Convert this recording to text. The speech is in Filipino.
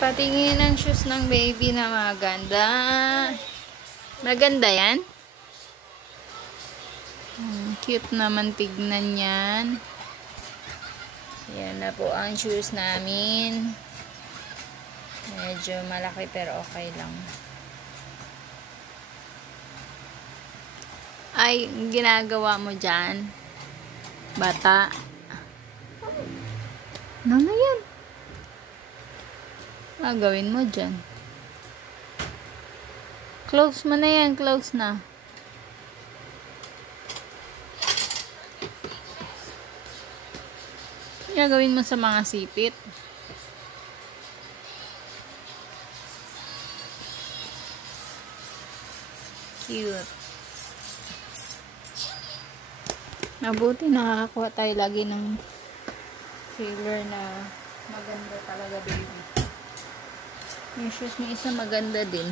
Patingin ang shoes ng baby na maganda. Maganda yan? Cute naman tignan yan. Yan na po ang shoes namin. Medyo malaki pero okay lang. Ay, ginagawa mo dyan? Bata. Ano na yan? Gawin mo dyan. Close mo na yan. Close na. Gagawin mo sa mga sipit. Cute. Mabuti nakakakuha tayo lagi ng figure na maganda talaga, baby. Yung shoes ni isa maganda din.